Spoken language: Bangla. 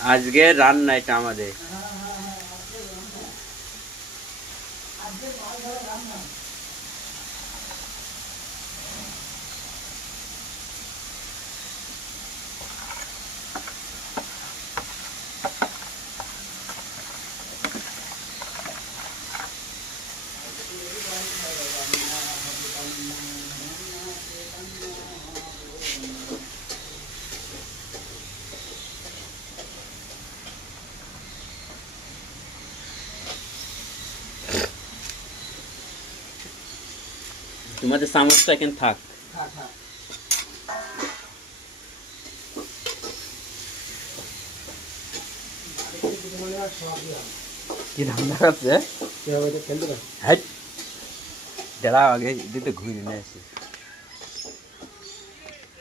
আজকে রান্না এটা আমাদের। তোমাদের চামচটা এখানে থাক। কি রান্না করছে? হ্যাঁ, দাঁড়াও আগে দিতে ঘুরে নিয়ে আসি।